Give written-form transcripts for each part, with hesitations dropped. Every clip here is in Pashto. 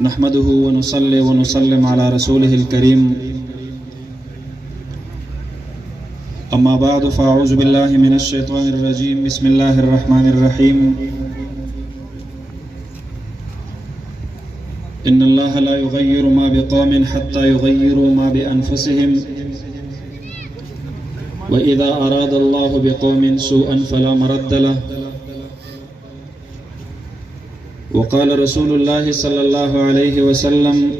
نحمده ونصلي ونسلم على رسوله الكريم أما بعد فأعوذ بالله من الشيطان الرجيم بسم الله الرحمن الرحيم إن الله لا يغير ما بقوم حتى يغيروا ما بأنفسهم وإذا أراد الله بقوم سوءا فلا مرد له وقال رسول الله صلى الله عليه وسلم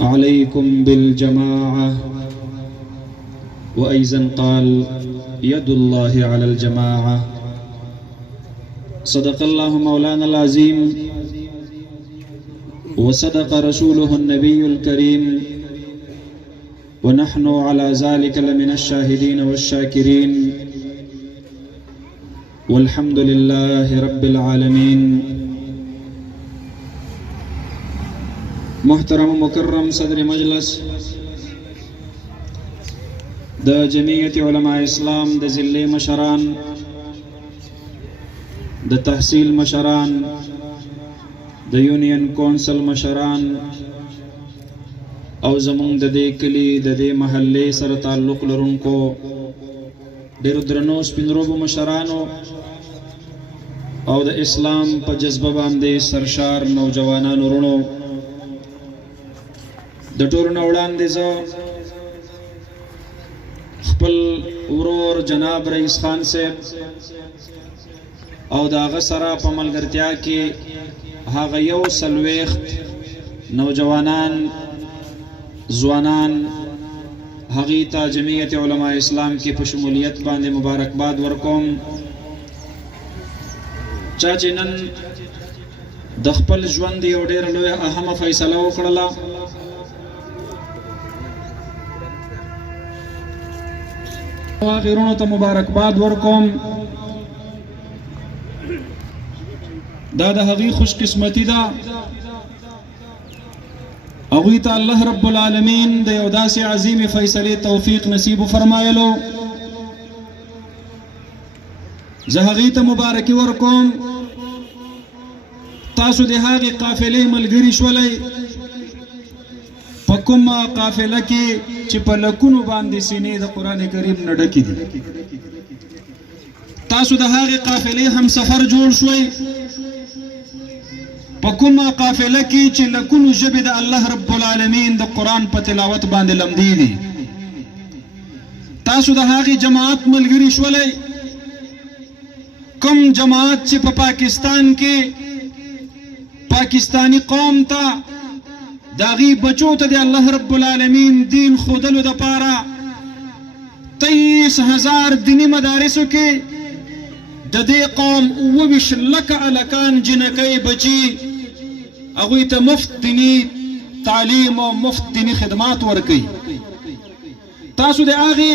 عليكم بالجماعة وأيضا قال يد الله على الجماعة صدق الله مولانا العظيم وصدق رسوله النبي الكريم ونحن على ذلك لمن الشاهدين والشاكرين والحمد لله رب العالمين. محترم مکرم صدر مجلس د جمعیت علماء اسلام د ضلع مشران د تحصیل مشران د یونین کونسل مشران او زمونږ د دې کلي د دې محلې سره تعلق لرونکو ډېرو درنو سپینروبو مشرانو او د اسلام په جذبه باندې سرشار نوجوانانو ورونو د ټولو نه وړاندې زه خپل ورور جناب رئیس خان صاحب او د هغه سره په ملګرتیا کې هغه یو څلوېښت نوجوانان ځوانان هغې ته جمعیت علماء اسلام کې په شمولیت باندې مبارکباد ورکوم چا چې نن د خپل ژوند یو ډېره لویه اهمه فیصله وکړله هغې وروڼو ته مبارکباد ورکوم دا د هغې خوش قسمتي ده هغوی ته الله رب العالمین د یو داسې عظیمې فیصلې توفیق نصیب وفرمایلو زه هغې ته مبارکي ورکوم تاسو د هغې قافلې ملګري شولی په کومه قافله کې چې په لکونو باندې سینې د قرآن کریم نه ډکې دي تاسو د هغې قافلې هم سفر جوړ شوئ په کومه قافله کې چې لکونو ژبې د الله رب العالمین د قرآن په تلاوت باندې لمدې دي تاسو د هغې جماعت ملګري شولی کوم جماعت چې په پاکستان کې پاکستانی قوم ته د هغې بچو ته د الله رب العالمین دین ښودلو دپاره 23,000 دیني مدارسو کې د دې قوم 29 لکه هلکان جنکۍ بچي هغوی ته مفت دیني تعلیم او مفت دیني خدمات ورکوي تاسو د هغې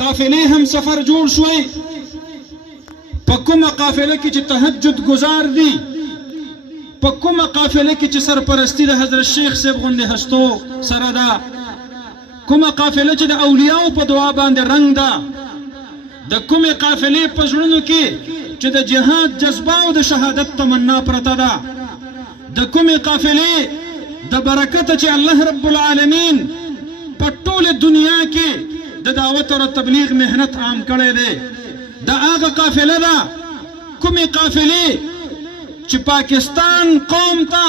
قافلې هم سفر جوړ شوئ په کومه قافله کې چې تهجد گزار دي په کومه قافله کې چې سرپرستی د حضرت شیخ صاحب غوندې هستو سره ده کومه قافله چې د اولیاو په دعا باندې رنګ ده د کومې قافلې په زړونو کې چې د جهاد جذبه او د شهادت تمنا پرته ده د کومې قافلې د برکته چې الله رب العالمین په ټوله دنیا کې د دعوت او تبلیغ محنت عام کړی دی د هغه قافله ده کومې قافلې چې پاکستان قوم ته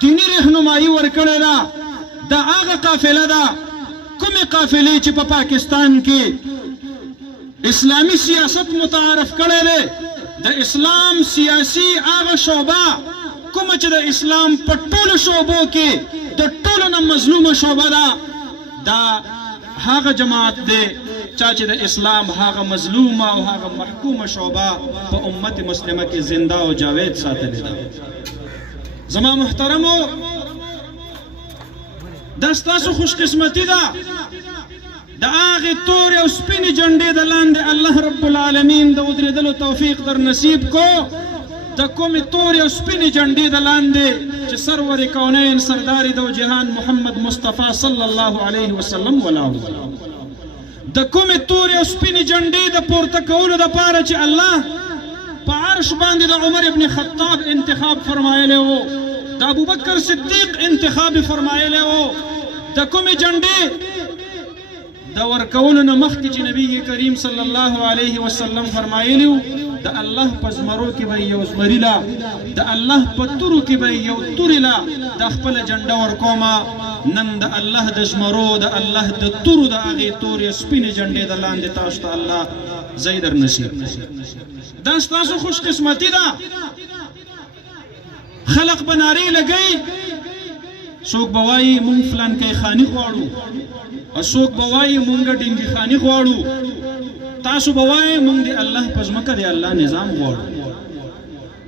دیني رهنمایي ورکړې ده د هغه قافله ده کومې قافلې چې په پاکستان کې اسلامی سیاست متعارف کړی دی د اسلام سیاسی هغه شعبه کومه چې د اسلام په ټولو شعبو کې د ټولو نه مظلومه شعبه ده دا هغه جماعت دی چا چې د اسلام هغه مظلومه او هغه محکومه شعبه په امت مسلمه کې زنده او جاوید ساتلې ده زما محترمو دا ستاسو خوش قسمتي ده د هغې تورې او سپینې جنډې د لاندې الله رب العالمین د ودرېدلو توفیق در نصیب کو د کومې تورې او سپینې جنډې د لاندې چې سرور کونین سردار دو جهان محمد مصطفی صلی الله علیه وسلم ولاړ د کومې تورې او سپینې جنډې د پورته کولو دپاره چې الله په عرش باندې د عمر ابن خطاب انتخاب فرمایلی و، د ابوبکر صدیق انتخاب فرمایلی و، د کومې جنډې د ورکولو نه مخکې چې نبی کریم صلی الله علیه وسلم فرمایلی و د الله په زمرو کې به یو زمري لا، د الله په تورو کې به یو تورې لا دا خپله جنډه ورکومه. نن د الله د زمرو د الله د تورو د هغې تورې سپینې جنډې د لاندې تاسو ته الله ځای در نصیب. دا ستاسو خوش قسمتي ده. خلق به نارې لګوي، څوک به وایي مونږ فلانکی خاني غواړو، او څوک به وایي مونږ ډینګي خاني غواړو، تاسو به وایي مونږ د الله په ځمکه د الله نظام غواړو.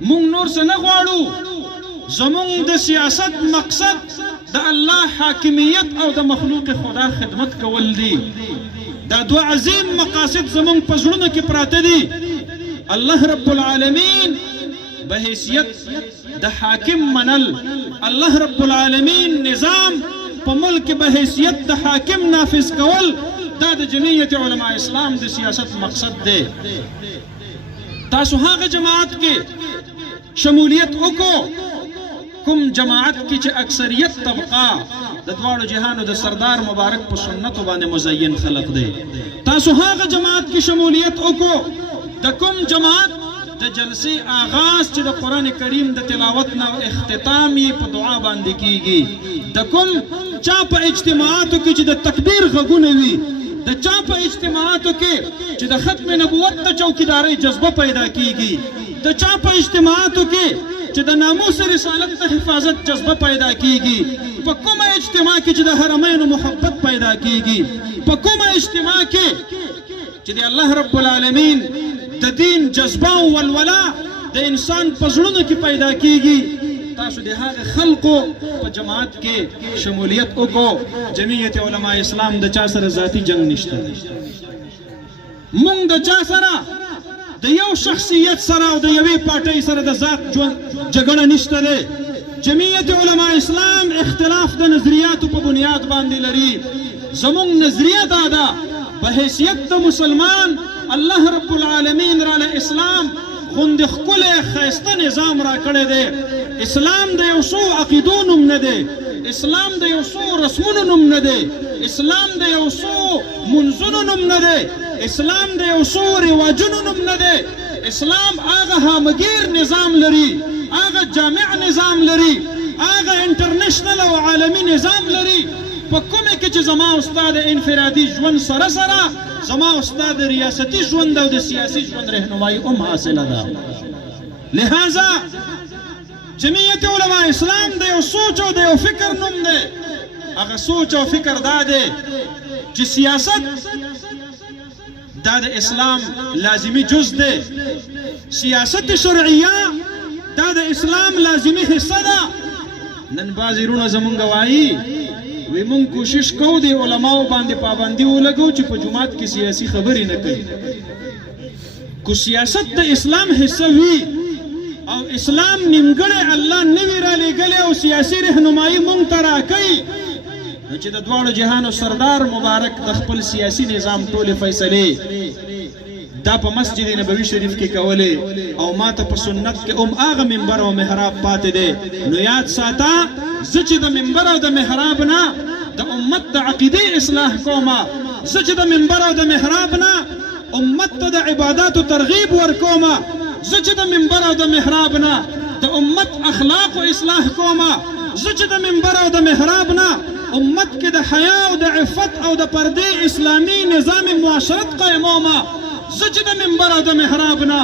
مونږ نور څه نه غواړو، زمونږ د سیاست مقصد د الله حاکمیت او د مخلوق خدا خدمت کول دي. دا دوه عظیم مقاصد زمونږ په زړونو کې پراته دي. الله رب العالمین به حیثیت د حاکم منل، الله رب العالمین نظام په ملک به حیثیت د حاکم نافذ کول، دا د جمعیت علماء اسلام د سیاست مقصد دی. تاسو هغه جماعت کې شمولیت وکړو کوم جماعت کې چې اکثریت طبقه د دواړو جهانو د سردار مبارک په سنتو باندې مزین خلق دی. تاسو هغه جماعت کې شمولیت وکړو د کوم جماعت د جلسې آغاز چې د قرآن کریم د تلاوت نه اختتام یې په دعا باندې کیږي، د کوم چا په اجتماعاتو کې چې د تکبیر غږونه وي، د چا په اجتماعاتو کې چې د ختم نبوت د چوکیدارۍ جذبه پیدا کیږي، د چا په اجتماعاتو کې چې د ناموس رسالت د حفاظت جذبه پیدا کیږي، په کومه اجتماع کې چې د حرمینو محبت پیدا کیږي، په کومه اجتماع کې چې د الله رب العالمین د دین جذبه او ولوله د انسان په زړونو کې پیدا کیږي، تاسو د هغه خلقو په جماعت کې شمولیت وکړو. جمعیت علماء اسلام د چا سره ذاتی جنگ نشته، مونږ د چا سره د یو شخصیت سره او د یوې پارټۍ سره د ذات جګړه نشته دی. جمعیت علماء اسلام اختلاف د نظریاتو په بنیاد باندې لري. زمونږ نظریه دا ده په حیثیت د مسلمان الله رب العالمین را له اسلام غوندې ښکلی ښایسته نظام را کړی دی. اسلام د یو څو عقیدو نوم نه دی، اسلام د یو څو رسمونو نوم نه دی، اسلام د یو څو منځونو نوم نه دی، اسلام د یو څو رواجونو نوم نه دی. اسلام هغه همګیر نظام لري، هغه جامع نظام لري، هغه انټرنیشنل او عالمي نظام لري په کومه کې چې زما استاد انفرادي ژوند سره سره زما استاد ریاستي ژوند او د سیاسي ژوند رهنمایي هم حاصله ده. لہذا جمعیت علماء اسلام د یو سوچ او د یو فکر نوم دی. هغه سوچ او فکر دا دی چې سیاست دا د اسلام لازمی جز دی، سیاست شرعیه دا د اسلام لازمی حصہ ده. نن بعضې وروڼه زمونږ وایي وی مونږ کوشش کوو د علماو باندې پابندي ولګو چې په جومات کې سیاسي خبرې نه کوي. کو سیاست د اسلام حصہ وي او اسلام نیمګړی الله نه وي رالیږلی او سیاسي رهنمایي مونږ ته راکوي، نو چې د دواړو جهانو سردار مبارک د خپل سیاسي نظام ټولې فیصلې دا په مسجد نبوي شریف کې کولې او ما ته په سنت کې هغه منبر او محراب پاتې دی. نو یاد ساته زه چې د منبر او د محراب نه د امت د عقیدې اصلاح کومه، زه چې د منبر او د محراب نه امت ته د عباداتو ترغیب ورکومه، زه چې د منبر او د محراب نه د امت اخلاق اصلاح کومه، زه چې د منبر او د محراب نه امت کې د حیا او د عفت او د پردې اسلامي نظام معاشرت قائمومه، زه چې د منبر او د محراب نه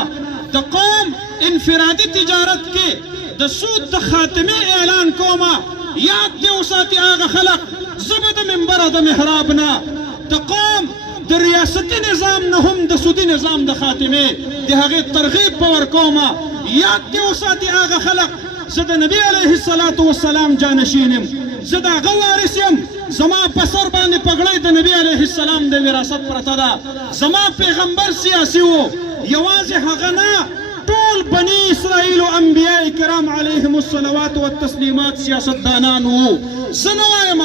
د قوم انفرادي تجارت کې د سود د خاتمه اعلان کومه. یاد دې وساتي هغه خلق زه به د منبر او د محراب نه د قوم د ریاستي نظام نه هم د سودي نظام د خاتمه د هغې ترغیب به ورکومه. یاد دې وساتي هغه خلق زه د نبي علیه الصلاة والسلام جانشین یم، زه د هغه وارث یم، زما په سر باندې پګړۍ د نبي علیه السلام د وراثت پرته ده. زما پیغمبر سیاسي و، یوازې هغه نه ټول بني اسرائیل او انبیاء کرام علیهم الصلوات والتسلیمات سیاستدانان وو. زه نه وایم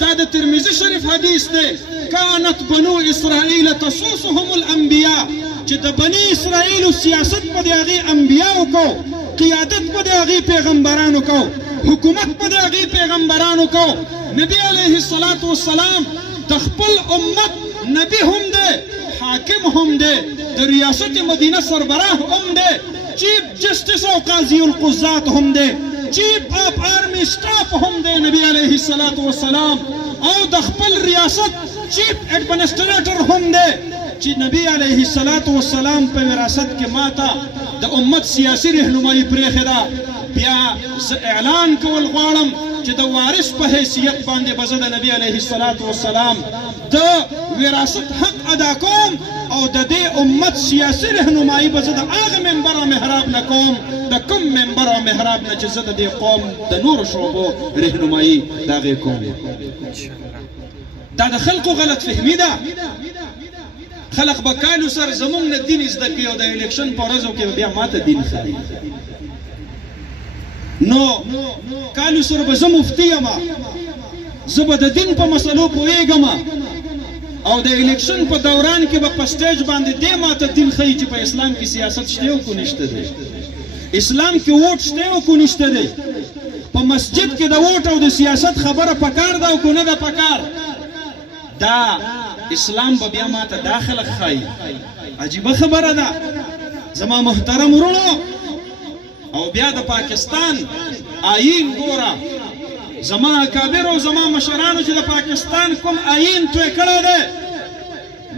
دا د ترمذي شریف حدیث دی كانت بنو اسرائیل تسوسهم الانبیاء چې د بنی اسرائیل سیاست په د هغې انبیاو کو، قیادت په د هغې پیغمبرانو کو، حکومت په د هغې پیغمبرانو کو. نبی علیه الصلاة والسلام د خپل امت نبی هم دی، حاکم هم دی، د ریاست مدینه سربراه هم دی، چیف جسٹس او قاضی القضات هم دی، چیف آف آرمی سٹاف هم دی نبی علیه الصلاة والسلام، او د خپل ریاست چیف ایڈمنسٹریٹر هم دی چې نبی علیه الصلاة والسلام په وراثت کې ماته د امت سیاسي رهنمایي پرېښې ده. بیا زه اعلان کول غواړم چې د وارث په حیثیت باندې به زه د نبی علیه الصلاة والسلام د وراثت حق ادا کوم او د دې امت سیاسي رهنمایي به زه د هغه منبر او محراب نه کوم، د کوم منبر او محراب نه چې زه د دې قوم د نورو شعبو رهنمایي د هغې کوم. دا د خلقو غلط فهمي ده. خلق به کالو سر زمونږ نه دین زده کوي او د الیکشن په ورځو کې بیا ماته دین ښایي. نو کالو سر به زه مفتي یم، زه به د دین په مسلو پوهېږم او د الیکشن په دوران کې به په سټیج باندې دې ماته دین ښایي چې په اسلام کې سیاست شته او کو نشته دی، اسلام کې ووټ شته او کو نشته دی، په مسجد کې د ووټ او د سیاست خبره پکار ده او کو نه ده پکار. دا اسلام به بیا ماته داخله ښایي. عجیبه خبره ده. زما محترم ورونو، او بیا د پاکستان آئین ګوره، زما اکابر او زما مشرانو چې د پاکستان کوم آئین توی کړی دی،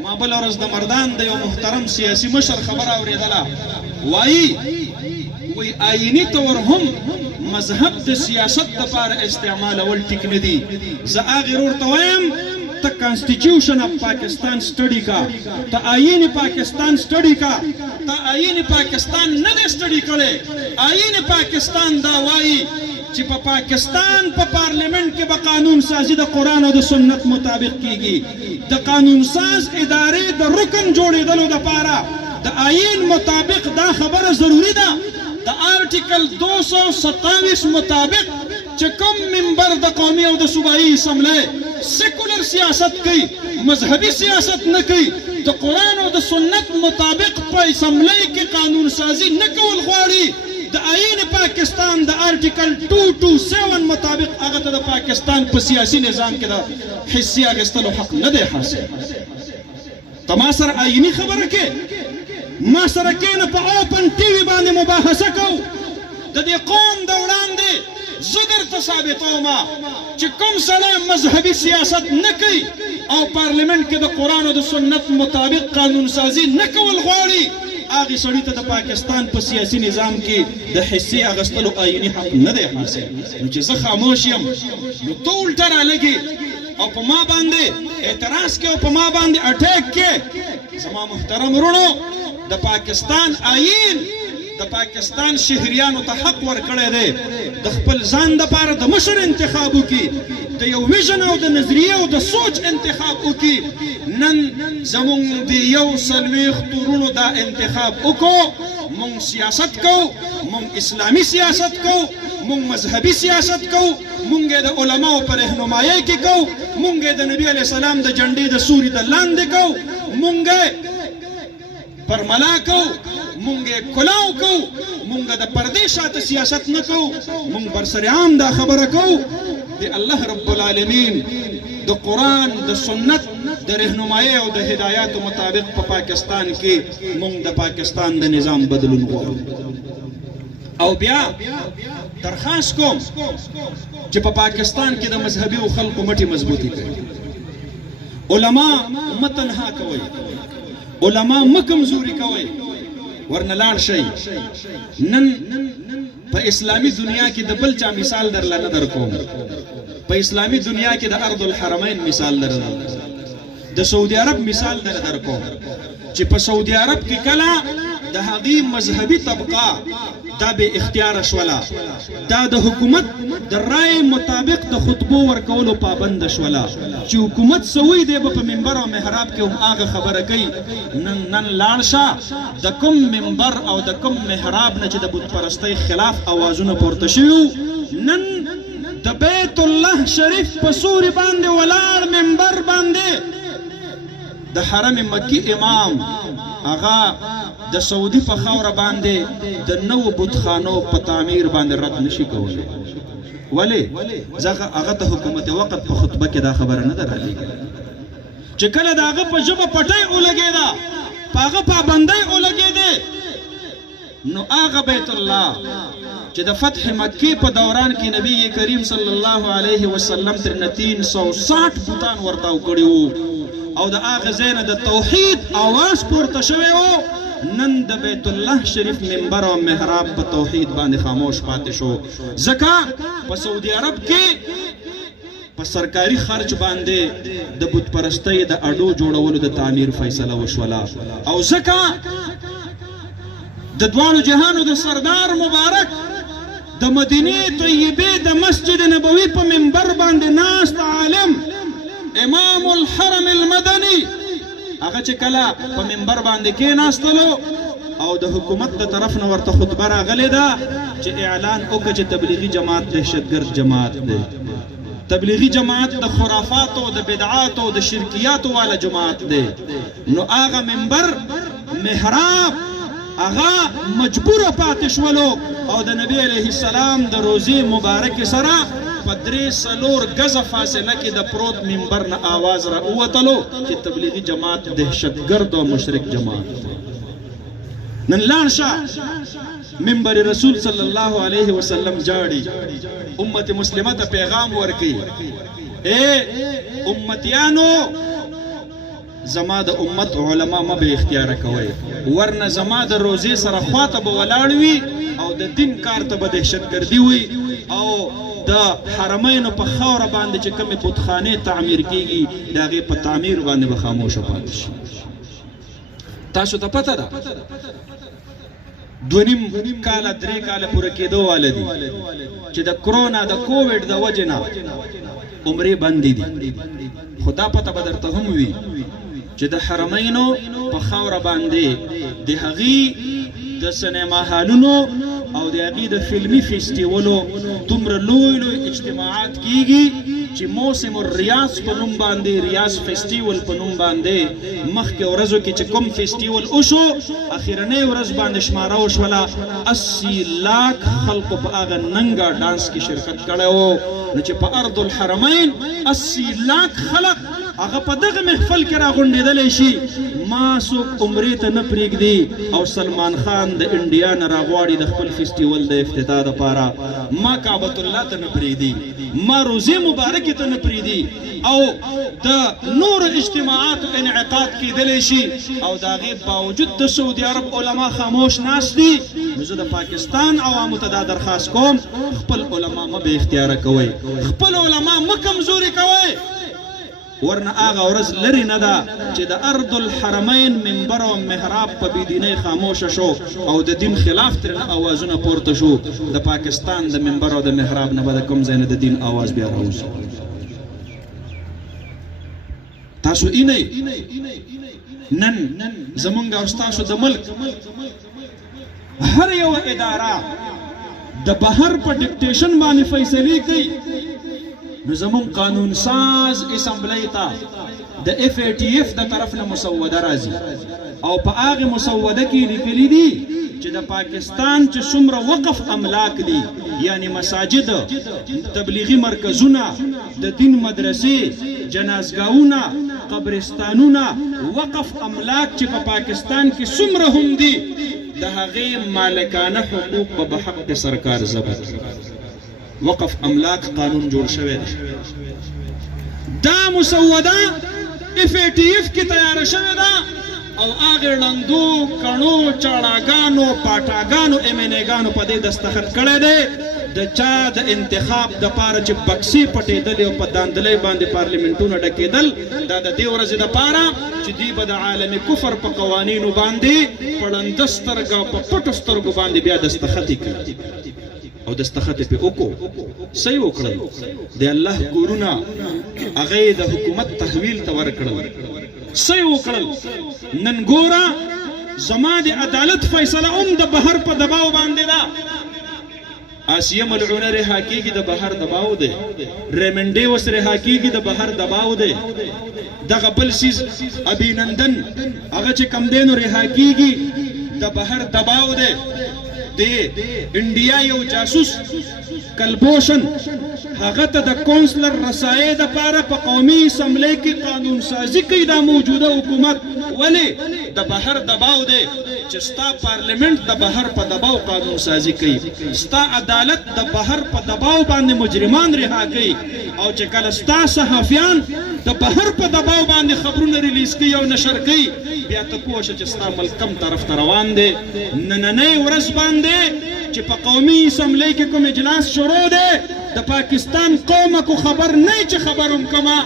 ما بله ورځ د مردان د یو محترم سیاسي مشر خبره اورېدله، وایي آئیني طور هم مذهب د سیاست دپاره استعمالول ټیک نه دي. زه هغې ورور ته وایم ته کانسټیټیوشن آف پاکستان سټډي کا، ته آئین پاکستان سټډي کا. ته آئین پاکستان نه دی سټډي کړی. آئین پاکستان دا وایي چې په پاکستان په پارلیمنٹ کې به قانون سازي د قرآن او د سنت مطابق کیږي. د قانون ساز ادارې د رکن جوړېدلو دپاره د آئین مطابق دا خبره ضروري ده. د آرټیکل 227 مطابق چې کوم منبر د قومي او د صوبایي اسمبلی سیکولر سیاست کوي، مذهبي سیاست نه کوي، د قرآن او د سنت مطابق په اسمبلی کې قانون سازي نه کول غواړي، د آئین پاکستان د آرټیکل 227 مطابق هغه ته د پاکستان په سیاسي نظام کې د حصې اخیستلو حق نه دی حاصل. ته ما سره آئیني خبره کې، ما سره کېنه په اوپن ټي وي باندې مباحثه کوو. د دې قوم د وړاندې زه درته ثابتوم چې کوم سړی مذهبي سیاست نه کوي او پارلیمنٹ کې د قرآن او د سنت مطابق قانون سازي نه کول غواړي، هغې سړي ته د پاکستان په سیاسي نظام کې د حصې اخیستلو آئیني حق نه دی حاصل. نو چې زه خاموش یم نو ته الټه رالګې او په ما باندې اعتراض کې او په ما باندې اټیک کې. زما محترم ورونو، د پاکستان آئین د پاکستان شهریانو ته حق ورکړی دی د خپل ځان دپاره د مشر انتخاب وکړي، د یو ویژن او د نظریې او د سوچ انتخاب وکړي. نن زمونږ د 140 ورونو دا انتخاب وکړو، مونږ سیاست کوو، مونږ اسلامي سیاست کوو، مونږ مذهبي سیاست کوو، مونږ یې د علماو په رهنمایۍ کې کوو، مونږ یې د نبي علیه السلام د جنډې د سوري د لاندې کوو، مونږ یې برملا کوو، مونږ یې کلاو کوو، مونږ د پردې شاته سیاست نه کوو، مونږ برسر عام دا خبره کوو د الله رب العالمین د قرآن د سنت د رهنمایۍ او د هدایاتو مطابق په پاکستان کې مونږ د پاکستان د نظام بدلون غواړو. او بیا درخواست کوم چې په پاکستان کې د مذهبي او خلقو مټې مضبوطي کوي. علما مه تنها کوئ، علما مه کمزوري کوئ، ورنه لاړ شئ. نن په اسلامي دنیا کې د بل چا مثال درله نه درکوم. په اسلامي دنیا کې د ارض الحرمین مثال درله، د سعودي عرب مثال درکوم چې په سعودي عرب کې کله د هغې مذهبي طبقه دا بے اختیار شولا، دا د حکومت د رائے مطابق د خطبو ورکولو پابند شولا چې حکومت سوی دی په منبر او محراب کې هم هغه خبره کوي. نن لاړ شه د کوم منبر او د کوم محراب نه چې د بت پرستۍ خلاف اوازونه پورته شوي، نن د بیت الله شریف په سوري باندې ولاړ منبر باندې د حرم مکی امام هغه د سعودي په خاوره باندې د نو بتخانو په تعمیر باندې رد نشي کولی. ولی ځکه هغه ته حکومت وقت په خطبه کې دا خبره نه درلېږي چې کله د هغه په ژبه پټۍ ولګېده په هغه پابندۍ ولګېدې نو هغه بیت الله چې د فتح مکې په دوران کې نبی کریم صلی الله علیه وسلم ترنه 360 بوتان ورته کړي وو او د هغه ځای نه د توحید اواز پورته شوی وو. نن د بیت الله شریف منبر او محراب په توحید باندې خاموش پاتې شو ځکه په سعودي عرب کې په سرکاري خرچ باندې د بت پرستۍ د اډو جوړولو د تعمیر فیصله وشوله او ځکه د دوانو جهانو د سردار مبارک د مدینه طیبه د مسجد نبوي په منبر باندې ناست عالم امام الحرم المدني هغه چې کله په منبر باندې کېناستلو او د حکومت د طرف نه ورته خطبه راغلې ده چې اعلان وکړي چې تبلیغي جماعت دهشتګرد جماعت دی، تبلیغي جماعت د خرافاتو د بدعاتو د شرکیاتو والا جماعت دی. نو هغه منبر محراب هغه مجبور پاتې شولو او د نبی علیه السلام د روزي مبارک سره په 3-4 غزه فاصله کې د پروت منبر نه आवाज را ووتلو چې تبلیغي جماعت دهشتګرد او مشرک جماعت. نن لاړ شه منبر رسول صلی الله علیه وسلم جاړي امت مسلمه ته پیغام ورکړي اے امتیانو زما د امت علما ما به اختیار کوي ورنه زما د روزي سره خواته به ولاړ وي او د دین کار ته به دهشتګردي وي او د حرمینو په خاوره باندې چې کومې بتخانې تعمیر کیږي د هغې په تعمیر باندې به خاموشه پاتې شي. تاسو ته پته ده 2.5 کاله 3 کاله پوره کېدو واله دي چې د کرونا د کووډ د وجې نه عمرې بندې دي. خو دا پته به درته هم وي چې د حرمینو په خاوره باندې د هغې د سینما هالونو او د هغې د فلمي فیسټیولو دومره لوی لوی اجتماعات کیږي چې موسم الریاض په نوم باندې ریاض فیسټیول په نوم باندې مخکې ورځو کې چې کوم فیسټیول وشو اخرنۍ ورځ باندې شماره وشوله 80 لاک خلقو په هغه ننګه ډانس کې شرکت کړی و. نو چې په ارض الحرمین 80 لاک خلق هغه په دغه محفل کې راغونډېدلی شي ما څوک عمرې ته نه پرېږدي او سلمان خان د انډیا نه راغواړي د خپل فیسټیول د افتتاح دپاره ما کعبة الله ته نه پرېږدي ما روزې مبارکې ته نه پرېږدي او د نورو اجتماعاتو انعقاد کېدلی شي او د هغې باوجود د سعودي عرب علما خاموش ناست دي. نو زه د پاکستان عوامو ته دا درخواست کوم خپل علما مه بې اختیاره کوئ، خپل علما مه کمزوري کوئ ورنه هغه ورځ لرې نه ده چې د ارض الحرمین منبر او محراب په بېدینۍ خاموشه شو او د دین خلاف ترنه اوازونه پورته شو. د پاکستان د منبر او د محراب نه به د کوم ځای نه د دین اواز بیا راوځي. تاسو اینئ نن زمونږ او ستاسو د ملک هر یو اداره د بهر په ډکټیشن باندې فیصلې کوي. نو زمون قانون ساز اسمبلی ته د FATF د طرف نه مسوده راځي او په هغه مسوده کې لیکلي دي چې د پاکستان چې څومره وقف املاک دي یعنی مساجد، تبلیغي مرکزونه، د دین مدرسې، جنازګاهونه، قبرستانونه، وقف املاک چې په پاکستان کې څومره هم دي د هغې مالکانه حقوق په حق سرکار ضبط. وقف املاک قانون جوړ شوی دی. دا مسوده FATF کې تیاره شوې ده او هغې ړندو کڼو چاړاګانو پاټاګانو MNA په دې دستخط کړی دی د چا د انتخاب دپاره چې بکسې پټېدلې او په داندلۍ باندې پارلیمنټونه ډکېدل دا د دې ورځې دپاره چې دوی به د عالم کفر په قوانینو باندې په ړنده سترګه او په پټو سترګو باندې بیا دستخط یې کړي او دستخط پې وکړو. صحیح وکړل د الله کورونه هغه یې د حکومت تحویل ته ورکړل. صحیح وکړل نن ګوره زما د عدالت فیصله هم د بهر په دباو باندې ده آسیه ملعونه رها کیږي د بهر دباو دی ریمنډي وس رها کیږي د بهر دباو دی دغه بل سیز ابینندن هغه چې کم دینو رها کیږي د بهر دباو دی دی انډیا یو جاسوس کلبوشن هغه ته د کونسلر رسایي دپاره په قومي اسمبلی کې قانون سازي کوي دا موجوده حکومت ولې د بهر دباو دی چې ستا پارلیمنت د بهر په دباو قانون سازي کوي ستا عدالت د بهر په دباو باندې مجرمان رها کوي او چې کله ستا صحافیان د بهر په دباو باندې خبرونه ریلیز کوي او نشر کوي بیا ته پوه شه چې ستا ملک کم طرف ته روان دی نننۍ ورځ باندې چې په قومي اسمبلی کې کوم اجلاس شروع دی د پاکستان قوم کو خبر نه چې خبروم کما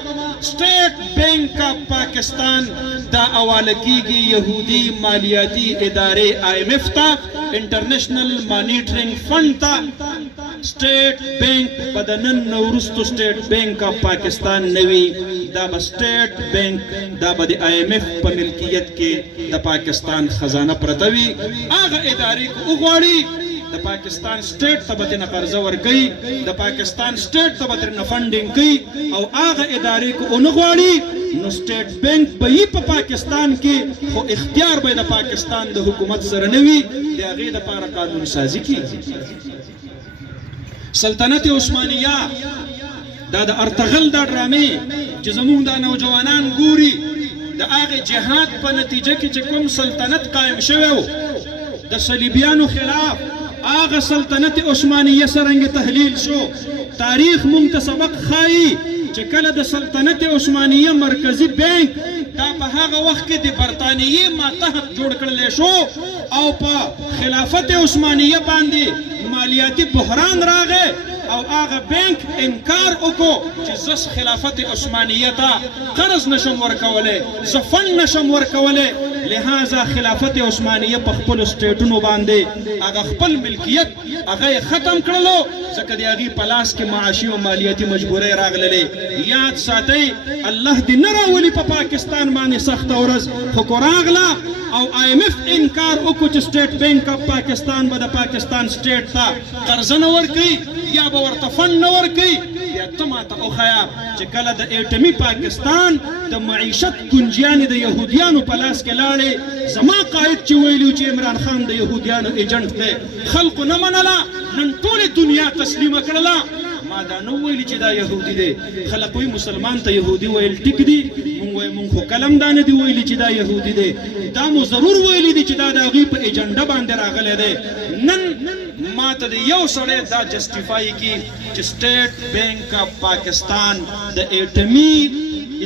سټیټ بینک آف پاکستان دا حواله کیږي یهودي مالیاتي ادارې IMF ته انټرنیشنل مانیټرینګ فند ته سټیټ بینک بدنن نورستو سټیټ بینک آف پاکستان نوي دا به سټیټ بینک دا به د IMF په ملکیت کې د پاکستان خزانه پرته وي هغه ادارې کو وغواړي د پاکستان سټیټ ته به ترنه قرضه ورکوي د پاکستان سټیټ ته به ترنه فنډینګ کوي او هغه ادارې کو ونه غواړي نو سټیټ بینک به یې په پاکستان کې خو اختیار به د پاکستان د حکومت سره نه وي د هغې دپاره قانون سازي کېږي سلطنت عثمانیه دا د ارتغل دا ډرامې چې زموږ دا نوجوانان ګوري د هغې جهاد په نتیجه کې چې کوم سلطنت قایم شوی و د صلیبیانو خلاف هغه سلطنت عثمانیه څرنګه تحلیل شو تاریخ مونږ ته سبق ښایي چې کله د سلطنت عثمانیه مرکزی بینک دا په هغه وخت کې د برطانیې ماتحت جوړ کړلی شو او په خلافت عثمانیه باندې مالیاتي بحران راغی او هغه بینک انکار وکړو چې زه خلافت عثمانیه ته قرض نشم ورکولی زه فنډ نشم ورکولی لہذا خلافت عثمانیه په خپلو سټیټونو باندې هغه خپل ملکیت هغه یې ختم کړلو ځکه د هغې په لاس کې معاشي او مالیاتي مجبورۍ راغللې یاد ساتئ الله دې نه راولي په پاکستان باندې سخته ورځ خو کو راغله او IMF انکار وکړو چې سټیټ بینک آف پاکستان به د پاکستان سټیټ ته قرضه نه ورکوي یا به ورته فنډ نه ورکوي بیا ته ماته وښیه چې کله د ایټمي پاکستان د معیشت کنجیانې د یهودیانو په لاس کې لاړې زما قائد چې ویلي چې عمران خان د یهودیانو ایجنټ دی خلکو نه منله نن ټولې دنیا تسلیمه کړله ما دا نه ویلي چې دا یهودي دی خلک وایي مسلمان ته یهودي ویل ټیک دي مونږ وایو مونږ خو کلم دا نه دي ویلي چې دا یهودي دی دا مو ضرور ویلي دي چې دا د هغوی په ایجنډه باندې راغلی دی نن ما ته د یو سړی دا جسټیفای کي چې سټیټ بینک آف پاکستان د ایټمي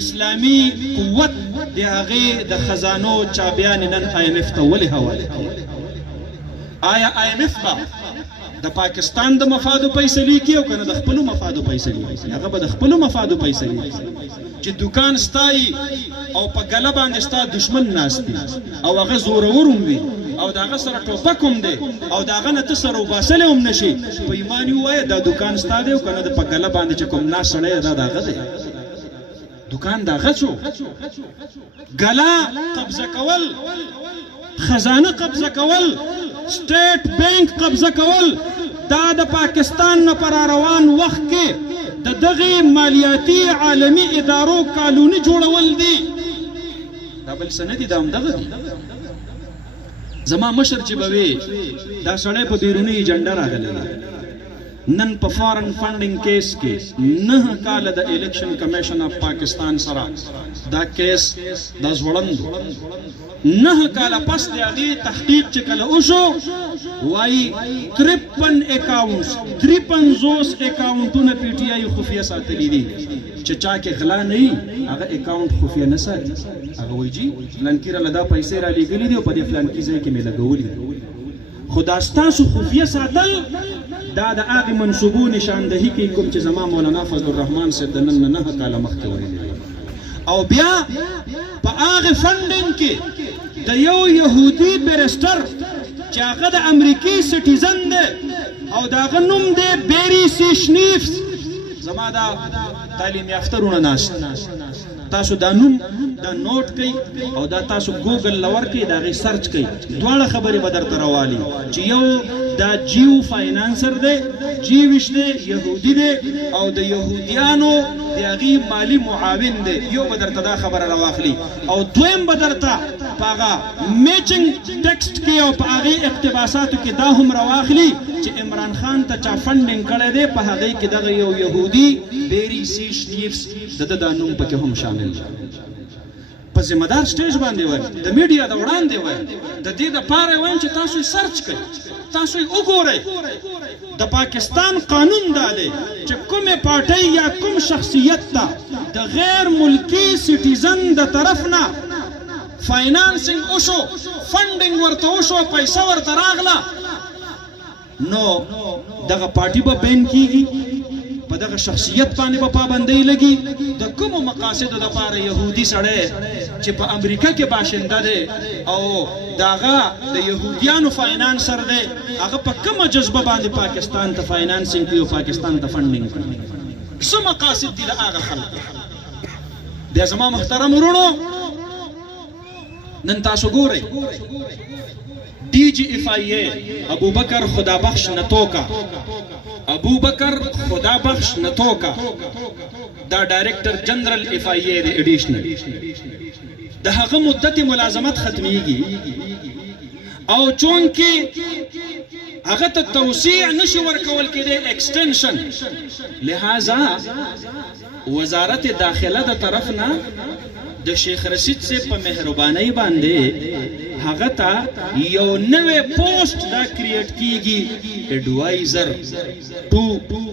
اسلامي قوت د هغې د خزانو چابیانې نن IMF ته ولې حواله آیا IMF به د پاکستان د مفادو فیصلې کوي او کنه د خپلو مفادو فیصلې کوي هغه به د خپلو مفادو فیصلې کوي چې دکان ستایي او په ګله باندې ستا دشمن ناست دی او هغه زورور هم وي او د هغه سره ټوپک هم دی او د هغه نه ته سره وباسلی هم نه شي په ایمان یې ووایه دا دکان ستا دی او کنه د په ګله باندې چې کوم ناست سړی دا د هغه دی دکان د هغه شو ګله قبضه کول خزانه قبضه کول سټیټ بینک قبضه کول دا د پاکستان نه پر روان وخت کې د دغې مالیاتي عالمي ادارو قانوني جوړول دي دا بل څه نه دي دا همدغه دي زما مشر چې به وي دا سړی په بیروني ایجنډه راغلی نن په فارن فنډینګ کیس کې 9 کاله د الیکشن کمیشن اف پاکستان سره دا کیس دا ځوړند 9 کاله پس د هغې تحقیق چې کله وشو وایي 53 اکاونټونه PTI خفیه ساتلي دي چې چا کې غلا نه وي هغه اکاونټ خفیه نه ساتي هغه وایي جي فلانکي راله دا پیسې رالیږلي دي او په دې فلانکي ځای کې مې لګولي خو دا ستاسو خفیه ساتل دا د هغې منصوبو نشاندهي کوي کوم چې زما مولانا فضل الرحمن صاحب د نن 9 کاله مخکې ویلي او بیا په هغې فنډینګ کې د یو یهودي بیرسټر چې هغه د امریکې سټیزن دی او د هغه نوم دی بیری سی شنیفز زما دا تعلیم یافته رونه ناست تاسو دا نوم دا نوٹ کئی او دا تاسو گوگل لور کئی دا غی سرچ کئی دوار خبری بدر تروالی چی یو دا جیو فائنانسر دے جیوش دے یہودی دے او دا یہودیانو دا غی مالی معاون دے یو بدر تا دا خبر رواخلی او دویم بدر تا پاگا میچنگ ٹیکسٹ کی او پاگی اقتباساتو کی دا ہم رواخلی چی عمران خان تا چا فنڈنگ کڑے دے پاگی کی دا غی یہودی بیری سیش نیفس دا نوم پا ہم شامل پا ذمہ دار سٹیج باندے ہوئے دا میڈیا دا وڑان دے ہوئے دا دی دا پارے ہوئے چی تاسوی سرچ کئی تاسوی اگو رہے دا پاکستان قانون دا دے چی کم پارٹی یا کم شخصیت تا دا غیر ملکی سٹیزن دا طرفنا فائنانسنگ اوشو فنڈنگ ورطا اوشو پیسہ ورطا راغلا نو دا پارٹی با بین کی گی پا دا شخصیت پانے با پابندی لگی دا کم مقاصد دا پار یہودی سڑے چی پا امریکہ کے باشندہ دے او داغا دا یہودیانو فائنانسر دے آغا پا کم جذبہ باندے پاکستان تا فائنانسنگ کی و پاکستان تا فنڈنگ کی سو مقاصد دی دا آغا خلق دے زمان محترم رونو ننتاسو گو رہی ڈی جی ایف آئی اے ابو بکر خدا بخش نتوکا ابو بکر خدا بخش نتوکا دا ڈائریکٹر جنرل ایف آئی اے دے ایڈیشنل دا حق مدت ملازمت ختمی گی او چونکہ اگر توسیع نشور کول کے دے ایکسٹینشن لہذا وزارت داخلہ دا طرفنا دا شیخ رشید سے پا مہربانی باندے حقتا یو نوے پوسٹ دا کریٹ کی گی ایڈوائزر ٹو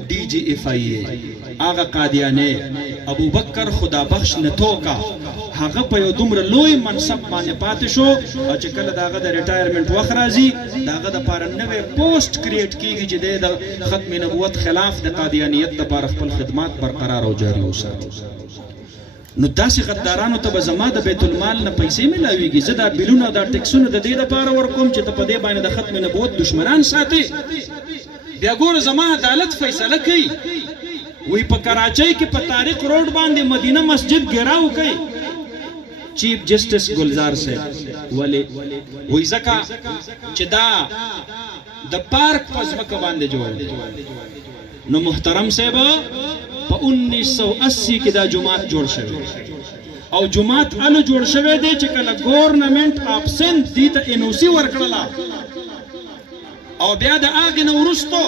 ڈی جی ایف آئی اے آغا قادیانے ابو بکر خدا بخش نتوکا حقا پا یو دمر لوی منصب مانے پاتے شو اور چکل داغا دا ریٹائرمنٹ وخرازی داغا دا پارا نوے پوسٹ کریٹ کی گی جدے دا ختم نبوت خلاف دا قادیانیت دا پارا خپل خدمات برقرار ہو جاری ہو ساتھ نو داسی غدارانو تا بزما دا بیت المال نا پیسے ملاوی گی زدہ بیلونا دا ٹیکسون دا دے دا پارا ورکوم چی تا پا دے بانے دا ختم نبوت دشمنان ساتے بیا گور زما عدالت فیصلہ کئی وی پا کراچائی کی پا تاریخ روڈ باندے مدینہ مسجد گراو کئی چیف جسٹس گلزار سے وی زکا چی دا پارک پزمکہ باندے جو نو محترم سے با پا 1980 کی دا جماعت جوڑ شوے او جماعت علو جوڑ شوے دے چکل گورنمنٹ آپسنٹ دیتا انوسی ورکڑلا او بیاد آگے نورستو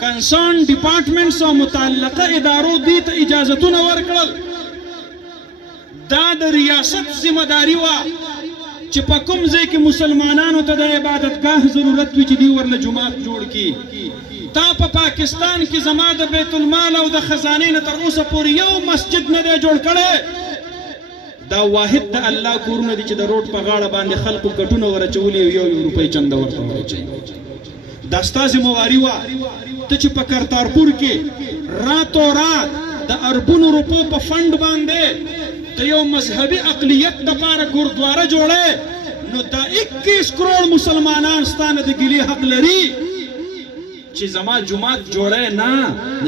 کنسرن ڈپارٹمنٹس و متعلقہ ادارو دیتا اجازتون ورکڑل دا ریاست ذمہ داری وا چپا کم زے کے مسلمانانو تا دا عبادتگاہ ضرورت وی چی دیور جماعت جوڑ کی تا پا پاکستان کی زمان دا بیت المال او دا خزانین تر اوسا پوری یو مسجد ندے جوڑ کرے دا واحد دا اللہ کورن دی چی دا روڈ پا غاڑا باندے خلقو کٹون ورا چولی یو روپے چند ورطا ورا چاہی داستا زمواری وا تا چی پا کرتارپور کے راتو رات دا اربون روپو پا فنڈ باندے تا یو مذہبی اقلیت دا پارا گردوارا جوڑے نو دا 21 کروڑ مسلمانان ستان دا گلی حق لری چی زما جماعت جوڑے نا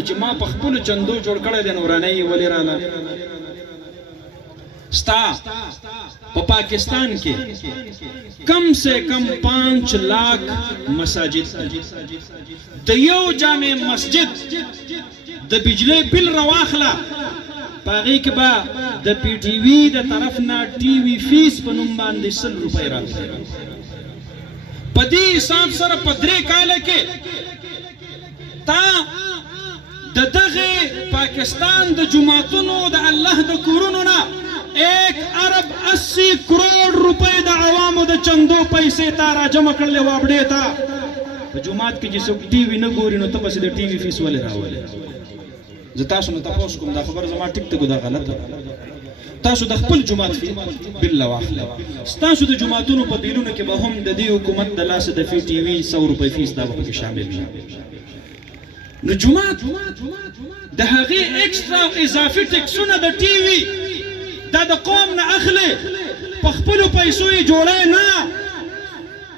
چی ما پخپل چندو جوڑ کڑے دے نورانائی ولی رانا ستا پا پاکستان کے کم سے کم 5 لاکھ مساجد دیو جامع مسجد دا بجلے بل رواخلا پاگی کے با دا پی ٹی وی دا طرفنا ٹی وی فیس پا نمبان دے 100 روپے راکھے پا دی حساب سر پدرے کالے کے تا دا دغی پاکستان دا جماعتونو دا اللہ دا کورونو نا 1.80 کروڑ روپے دا عوامو دا چندو پیسے تارا جمع کرلے وابڑے تا جماعت کی جسو ٹی وی نگوری نو تپسی دا ٹی وی فیس والے راولے زتاسو نتا پوس کم دا خبر زمان ٹک تکو دا غلط تاسو دا خپل جماعت فی باللہ واخلا ستاسو دا جماعتونو پا بیلونو کے با ہم دا دی حکومت دا لاس دا فی ٹی وی 100 روپے فیس دا با شامل نو جماعت دا حقی ایکسٹرا اضافی ٹیکسونا دا ٹی وی دا قوم نا اخلے پخپلو پیسوی جوڑے نا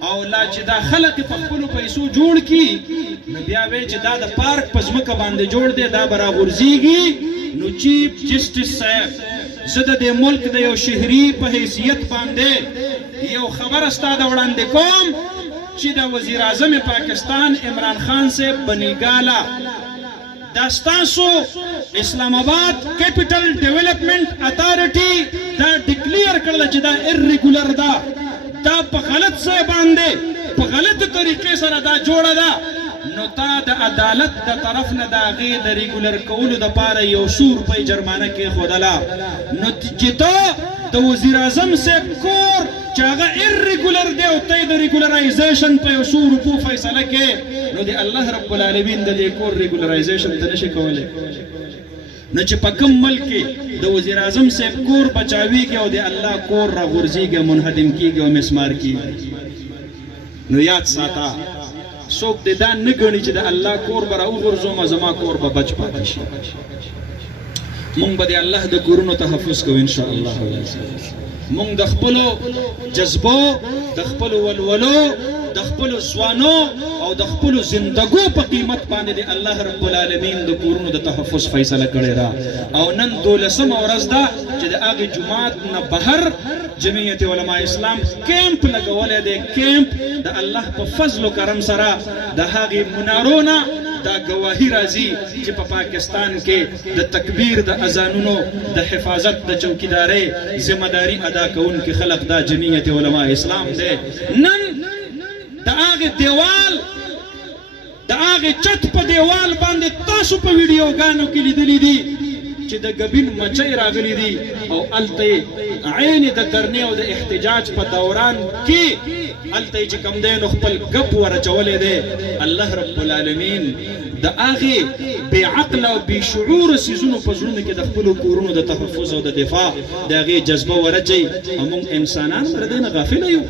او لا چی دا خلق پخپلو پیسو جوڑ کی نو بیاوے چی دا پارک پزمکہ باندے جوڑ دے دا برا غرزی گی نو چیف جسٹس صاحب زه د دې ملک د یو شهري په حیثیت باندې یو خبره ستا د وړاندې کوم چې د وزیر اعظم پاکستان عمران خان صاحب بنیګاله دا ستاسو اسلام آباد کیپټل ډیولپمنٹ اتھارټي دا ډیکلیئر کړل چې دا ارریګولر ده دا په غلط ځای باندې په غلطه طریقې سره دا جوړه ده نو تا د عدالت د طرف نه د هغې د ریګولر کولو دپاره یو 100 روپۍ جرمانه کېښودله نو چې ته د وزیر اعظم صاحب کور چې هغه ارریګولر دی او ته د ریګولرایزیشن په یو 100 روپو فیصله کې نو د الله رب العالمین د دې کور ریګولرایزیشن ته نشي کولی نو چې په کوم ملک کې د وزیر اعظم صاحب کور بچاویږي او د الله کور راغورځېږي منهدم کېږي او مسمار کېږي نو یاد ساته څوک دې دا نه ګڼي چې د الله کور به راوغورځوم زما کور به بچ پاتې شي مونږ به د الله د کورونو تحفظ کوو انشاءالله مونږ د خپلو جذبو د خپلو ولولو د خپلو ځوانو او د خپلو زندګو په قیمت باندې د الله رب العالمین د کورونو د تحفظ فیصله کړې ده او نن 12مه ورځ ده چې د هغې جومات نه بهر جمعیت علماء اسلام کیمپ لګولی دی کیمپ د الله په فضل و کرم سره د هغې منارو نه دا گواهی راځي چې په پاکستان کې د تکبیر د اذانونو د حفاظت د چوکیدارۍ ذمہ داری ادا کوونکي خلق دا جمعیت علماء اسلام دی نن د هغې دیوال د هغې چت په دیوال باندې تاسو په ویډیوګانو کې لیدلی دي چې د ګبین مچۍ راغلی دي او هلته عین د دھرنې او د احتجاج په دوران کې هلته چې کوم دی نو خپل ګپ ورچولی دی الله رب العالمین د هغې بې عقله او بې شعوره څیزونو په زړونو کې د خپلو کورونو د تحفظ او د دفاع د هغې جذبه ورچوي او موږ انسانان له دې نه غافله یو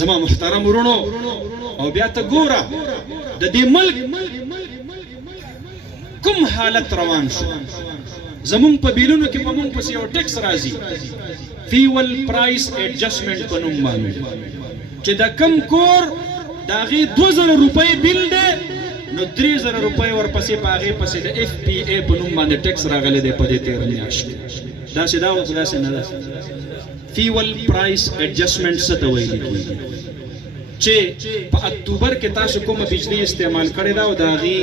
زما محترم ورونو او بیا ته ګوره د دې ملک کوم حالت روان شو زمون په بیلونو کې په مونږ پسې یو ټیکس راځي فیول پرایس ایڈجسټمنټ په نوم باندې چې د کم کور د هغې 2000 روپۍ بیل دی نو 3000 روپۍ ورپسې په هغې پسې د FPA په نوم باندې ټیکس راغلی دی په دې 13 میاشت کې داسې دا اوس داسې نه ده فیول پرایس ایڈجسټمنټ څه ته ویل کېږي چې په اکتوبر کې تاسو کومه بجلی استعمال کړې ده او د هغې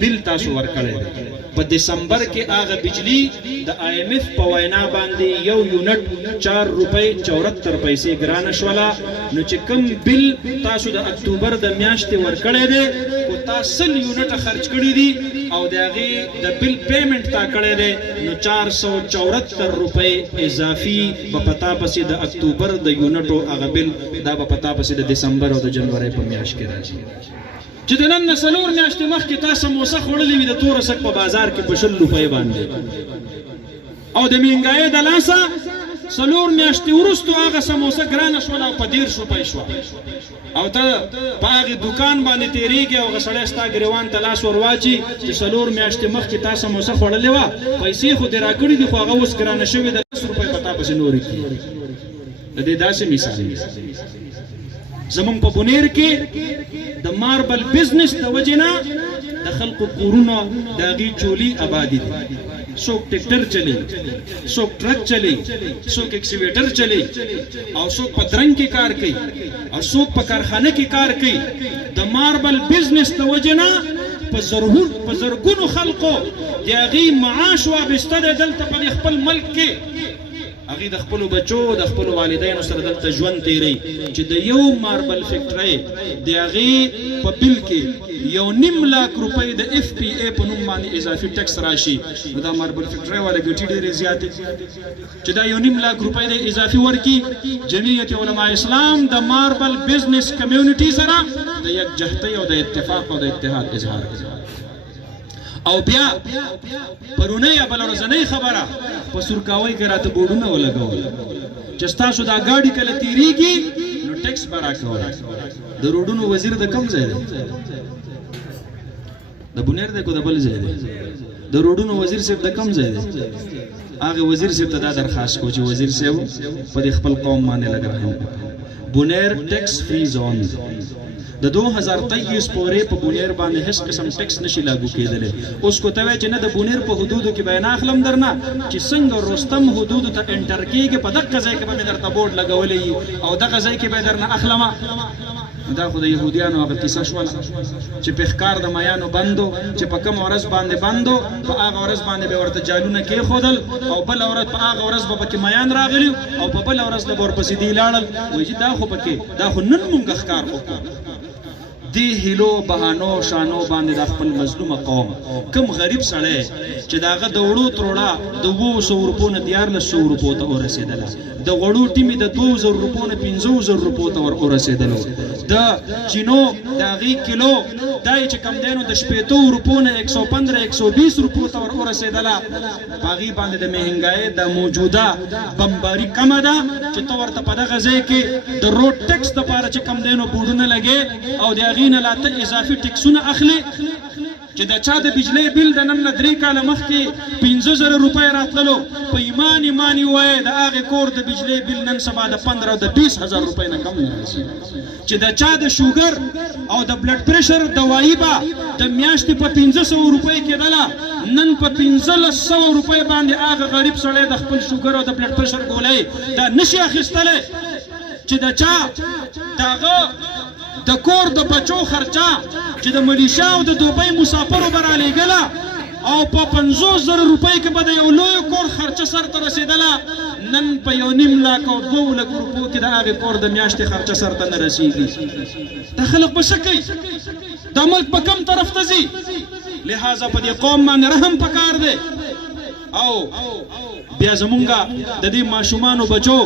بیل تاسو ورکړی دی په دسمبر کې هغه بجلی د IMF په وینا باندې یو یونټ 4 روپۍ 74 پیسې ګرانه شوله نو چې کوم بیل تاسو د اکتوبر د میاشتې ورکړی دی خو تا 100 یونټه خرچ کړي دي او د هغې د بیل پیمنټ تا کړی دی نو 474 روپۍ اضافي به په تا پسې د اکتوبر د یونټو هغه بیل دا به په تا پسې د دسمبر او د جنورۍ په میاشت کې راځي چې د نن نه 4 میاشتې مخکې تا سموسه خوړلې وي د توره سک په بازار کې په 20 روپۍ باندې او د مهنګایۍ د لاسه 4 میاشتې وروستو هغه سموسه ګرانه شوله او په 10 روپۍ شوه او ته په هغې دوکان باندې تېرېږي او هغه سړی ستا ګریوان ته لاس ور واچي چې 4 میاشتې مخکې تا سموسه خوړلې وه پیسې خو دې راکړي دي خو هغه اوس ګرانه شوې ده 10 روپۍ په تا پسې نورې کېږي د دې داسې مثال زمون په بونیر کې د ماربل بزنس د وجې نه د خلکو کورونه د هغې چولي آبادي دي څوک ټیکټر چلی څوک ټرک چلی څوک ایکسیویټر چلی او څوک په درنګ کې کار کوي او څوک په کارخانه کې کار کوي د ماربل بزنس د وجې نه په زرګونو خلکو د هغې معاش وابسته دی دلته په خپل ملک کې هغې د خپلو بچو د خپلو والدینو سره دلته ژوند تیروي چې د یو ماربل فیکټرۍ د هغې په بیل کې 1.5 لاک روپۍ د FPA په نوم باندې اضافي ټیکس راشي نو دا ماربل فیکټرۍ والا ګټې ډېرې زیاتې چې دا 1.5 لاک روپۍ د اضافي ورکړي جمعیت علماء اسلام د ماربل بزنس کمیونټي سره د یکجهتۍ او د اتفاق او د اتحاد اظهار کوي او بیا پرونۍ یا بله ورځنۍ خبره په سورکاوۍ کې راته بورډونه ولګول چې ستاسو دا ګاډي کله تېرېږي نو ټیکس به راکوئ د روډونو وزیر د کوم ځای دی د بونیر دی که د بل ځای دی د روډونو وزیر صاحب د کوم ځای دی هغې وزیر صاحب ته دا درخواست کو چې وزیر صاحب په دې خپل قوم باندې لږ رحم بونیر ټیکس فری زون د 2023 پورې په بونیر باندې هیڅ قسم ټیکس نشي لاګو کېدلی. اوس کو ته چې نه د بونیر په حدودو کې بیان اخلم درنه چې څنګه رستم حدودو ته انټر کېږي په دغه ځای کې به مې درته بورډ لګولی او دغه ځای کې به درنه اخلم. دا خو د یهودیانو هغه کیسه شوله چې په ښکار د میانو بندو چې په کوم ورځ باندې بندو په هغه ورځ باندې به ورته جالونه کېښودل او بله ورځ په هغه ورځ به پکې میان راغلي او په بله ورځ به ورپسې دی لاړل. وایي چې دا خو پکې دا خو نن مونږ ښکار وکړو. دی هیلو بهانو شانو باندې د خپل مظلومه قوم کم غریب سړی چې د هغه د وړو تروړه د 200 روپو نه 1400 روپو ته ورسېدله، د غوړو ټیمې د 2000 روپو نه 15000 روپو ته ورسېدلو، د چینو د هغې کیلو دا یې چې کم دی نو د 80 روپو نه 115 120 روپو ته ورسېدله. په هغې باندې د مهنګایۍ د موجوده بمباري کمه ده چې ته ورته په دغه ځای کې د روډ ټیکس دپاره چې کم دی نو بورډونه لګې او د هغې نه لا ته اضافي ټیکسونه اخلي چې د چا د بجلی بل د نن نه 3 کاله مخکې 15000 روپۍ راتللو په ایمان یې ووایه د هغې کور د بجلی بل نن سبا د 15 او د 20000 روپۍ نه کم نه رسي. چې د چا د شوګر او د بلډ پریشر دوایي به د میاشتې په 1500 روپۍ کېدله نن په 1500 روپۍ باندې هغه غریب سړی د خپل شوګر او د بلډ پریشر ګولۍ دا نشي اخیستلی. چې د چا دغه د کور د بچو خرچه چې د ملیشا او د دوبۍ مسافرو به رالیږله او په 50000 روپۍ کې به د یو لوی کور خرچه سر ته رسېدله، نن په 1.5 لاک او 2 لک روپو کې د هغې کور د میاشتې خرچه سر ته نه رسېږي. دا خلک به څه کوي؟ دا ملک به کم طرف ته ځي؟ لہذا په دې قوم باندې رحم پکار دی. او بیا زمونږه د دې ماشومانو بچو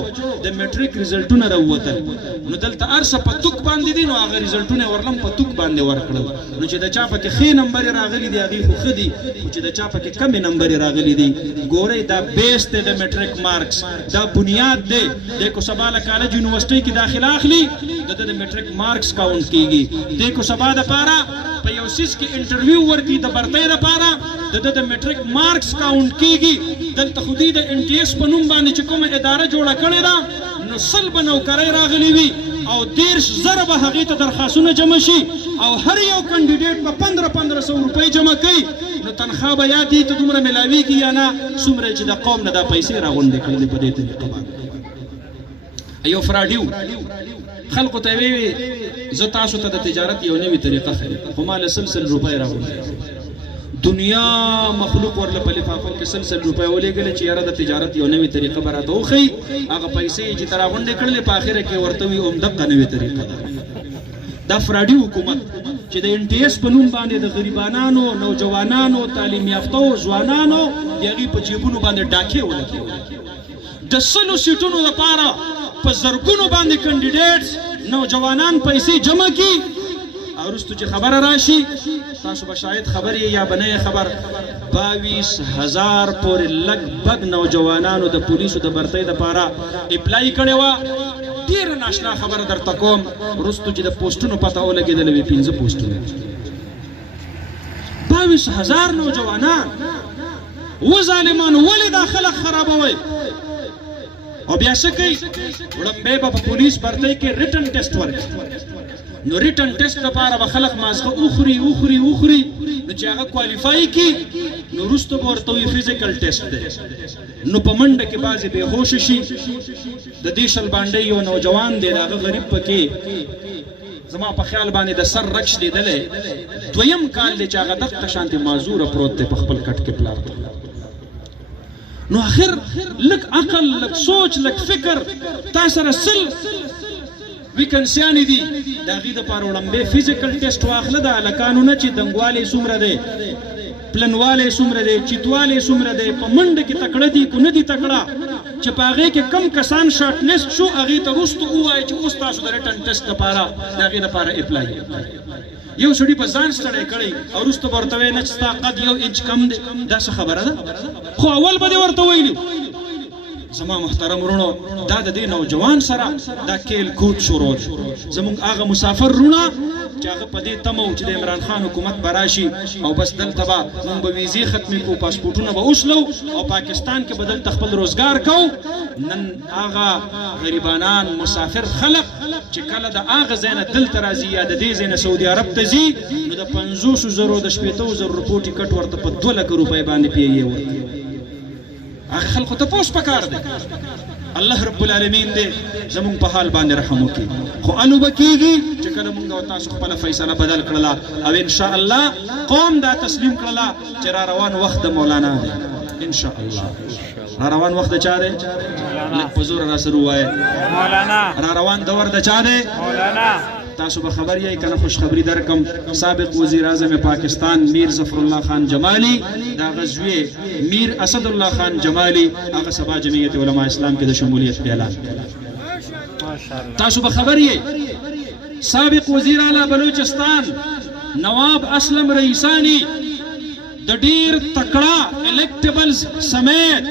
د میټریک ریزلټونه راووتل نو دلته هر څه په توک باندې دي نو هغه ریزلټونه ورلم په توک باندې ورکړل نو چې د چا پکې ښې نمبرې راغلي دي هغې خو ښه دي خو چې د چا پکې کمې نمبرې راغلي دي ګورئ دا بیس دی د میټریک مارکس، دا بنیاد دی. دی کو سبا له کالج یونیورسټۍ کې داخله اخلي د د میټریک مارکس کاونټ کېږي. دی کو سبا دپاره په یو څیز کې انټرویو ورکړي د برتۍ دپاره د میټریک مارکس کاونټ کېږي. دلته خو دوی د NTS په نوم باندې چې کومه اداره جوړه کړې ده نو 100 به نوکرۍ راغلي وي او 13000 به هغې ته درخواستونه جمع شي او هر یو کاندیډیټ به 1500 روپۍ جمع کوي نو تنخوا به یا دې ته دومره میلاویږي یا نه څومره چې د قوم نه دا پیسې راغونډې کړلې په دې طریقه باندې. یو فراډي خلقو ته ویې زه تاسو ته د تجارت یو نوې طریقه ښیم خو ما له 100 روپۍ راغونډې دنیا مخلوق ورله په لفافه کې 100 روپۍ ولېږلې چې یاره د تجارت یو نوې طریقه به راته وښیي هغه پیسې چې ته راغونډې کړلې په آخره کې ورته وي همدغه نوې طریقه ده. دا فراډي حکومت چې د NTS په نوم باندې د غریبانانو نوجوانانو تعلیم یافتو ځوانانو د هغې په جیبونو باندې ډاکې ولګېولې د 100 سیټونو لپاره په زرګونو باندې کاندیډیټس نوجوانان پیسې جمع کړي او وروسته چې خبره راشي تاسو به شاید خبر یې یا به نه خبر 22000 پورې لږ نوجوانانو د پولیسو د برتۍ دپاره اپلای کړې وه. ډېره ناشنا خبره درته کوم وروستو چې د پوسټونو پته ولګېدله وي 15 پوسټونه 22000 نوجوانان و ظالمان ولې دا خلک خرابوئ او بیا څه کوي وړاندې به په پولیس برتۍ کې ریټن ټیسټ ورکړي نو ریټن ټیسټ لپاره به خلک مازغه اخري نو چې هغه کوالیفای کړي نو وروسته به ورته وي فزیکل ټیسټ دی نو په منډه کې بعضې بېهوشه شي. د دې شلبانډۍ یو نوجوان دی د هغه غریب پکې زما په خیال باندې د سر رکش لیدلی 2م کال دی چې هغه دغه شانتې معذوره پروت دی په خپل کټ کې پلار ته. نو آخر لږ عقل لږ سوچ لږ فکر تا سره سل ویکنسیانې دي د هغې دپاره وړاندې فزیکل ټیسټ واخله د هلکانو نه چې دنګوالی څومره دی پلنوالی څومره دی چیتوالی څومره دی په منډه کې تکړه دي که نه دي تکړه چې په هغې کې کم کسان شارټ لیست شو هغې ته وروسته ووایي چې اوس تاسو د ریټن ټیسټ دپاره د هغې دپاره اپلای یو سړي په ځان ستړی کړی او وروسته به ورته وایي نه چې ستا قد 1 انچ کم دی دا څه خبره ده خو اول به دې ورته ویلي. زما محترم ورونو دا د دې نوجوان سره دا کیل کود شروع زمونږ هغه مسافر رونه چې هغه په دې تمه و چې د عمران خان حکومت به راشي او بس دلته به موږ به ویزې ختمې کړو پاسپورټونه به وشلو او پاکستان کې به دلته خپل روزګار کوو. نن هغه غریبانان مسافر خلق چې کله د هغه ځای نه دلته راځي یا د دې ځای نه سعودي عرب ته ځي نو د 500,000 د 80,000 روپو ټیکټ ورته په 2 لک روپۍ باندې پیږي ورته هغه خلکو ته پوس پکار دی الله رب العالمین دې زمونږ په حال باندې رحم وکړي خو الو به کېږي چې کله مونږ او تاسو خپله فیصله بدل کړله او انشاءالله قوم دا تسلیم کړله چې را روان وخت د مولانا دی انشاءالله را روان وخت د چا دی لږ په زور را سره ووایه مولانا را روان دور د چا دی مولانا تاسو به خبر یې کنه خوشخبری درکم سابق وزیر اعظم پاکستان میر ظفر الله خان جمالی دا غزوی میر اسد الله خان جمالی هغه سبا جمعیت علماء اسلام کې د شمولیت اعلان تاسو به خبر یې سابق وزیر اعلی بلوچستان نواب اسلم رئیسانی د ډیر تکړه الیکټیبلز سمیت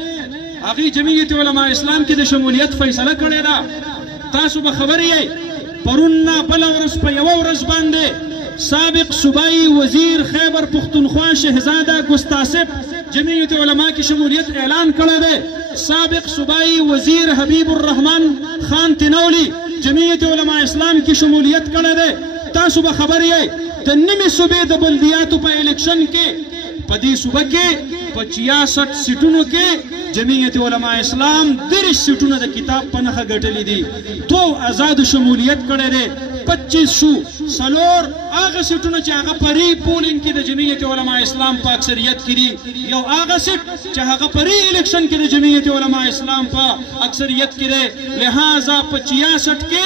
هغه جمعیت علماء اسلام کې د شمولیت فیصله کړې ده تاسو به خبر یې پرونه بل ورځ په یو ورځ باندې سابق صوبائی وزیر خیبر پختونخوا شہزادہ گستاسب جمعیت علماء کی شمولیت اعلان کړی دی سابق صوبائی وزیر حبیب الرحمن خان تنولی جمعیت علماء اسلام کی شمولیت کړی دی تاسو به خبر یې د نیمې صوبې د بلدیاتو په الیکشن کې په دې صوبه کې په 66 سیټونو کې جمعیت علماء اسلام 30 سیټونه د کتاب په نښه ګټلې دي تو آزاد شمولیت کړی دی 25 شو سلور هغه سیټونه چې هغه پری پولینګ کې د جمعیت علماء اسلام په اکثریت کې دي یو هغه سیټ چې هغه پری الیکشن کې د جمعیت علماء اسلام په اکثریت کې دی لہذا په 66 کې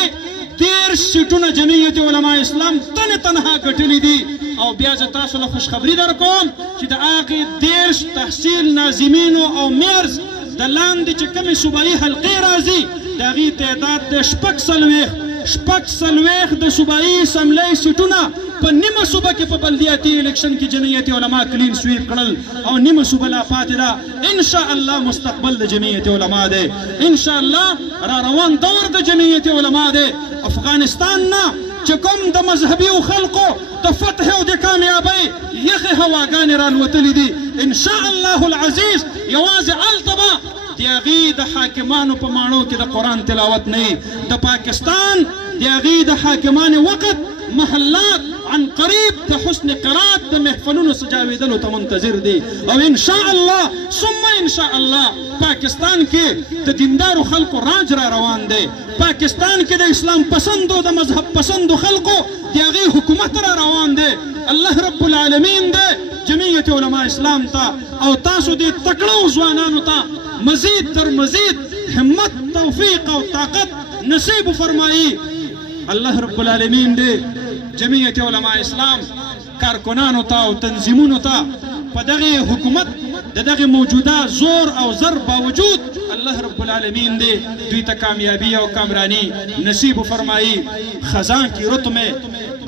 13 سیټونه جمعیت علماء اسلام تنها ګټلې دي او بیا زه تاسو له خوشخبري در کوم چې د هغې 10 تحصیل ناظمینو او میرز د لاندې چې کومې صوبایي حلقې راځي د هغې تعداد د 46 د صوبایي اسمبلۍ سیټونه په نیمه صوبه کې په بلدیاتي الیکشن کې جمعیت علما کلین سویپ کړل او نیمه صوبه لا پاتې ده انشاءالله مستقبل د جمعیت علما دی انشاءالله را روان دور د جمعیت علما دی افغانستان نه چې کوم د مذهبي خلکو د فتح او د کامیابۍ یخې هواګانې رالوتلې دي انشاءالله العزیز یوازې هلته به د هغې د حاکمانو په ماڼو کې د قرآن تلاوت نه د پاکستان د هغې د حاکمانو وقت محلات عن قریب د حسن قرات د محفلونو سجاویدلو ته منتظر دي او انشاءالله ثم انشاءالله پاکستان کې د دیندارو خلکو راج را روان دی پاکستان کې د اسلام پسندو د مذهب پسندو خلکو د هغې حکومت را روان دی الله رب العالمین دی جمعیت علماء اسلام ته او تاسو دې تکړو ځوانانو ته مزید تر مزید همت توفیق او طاقت نصیب فرمایي الله رب العالمین دې جمعیت علماء اسلام کارکنانو ته او تنظیمونو ته په دغه حکومت د دغه موجوده زور او زر باوجود الله رب العالمین دې دوی ته کامیابی او کامرانی نصیب فرمایي خزاں کی رت میں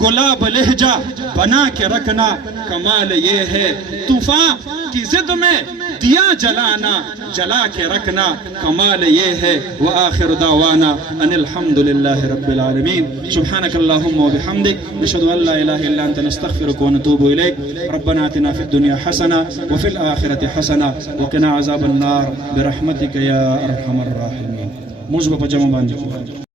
گلاب لہجہ بنا کے رکھنا کمال یہ ہے طوفان کی ضد میں دیا جلانا جلا کے رکھنا کمال یہ ہے وآخر دعوانا ان الحمد لله رب العالمين سبحانك اللهم وبحمدك نشهد ان لا اله الا انت نستغفرك ونتوب اليك ربنا آتنا في الدنيا حسنة وفي الآخرة حسنة وقنا عذاب النار برحمتك يا ارحم الراحمين موږ په جمع باندې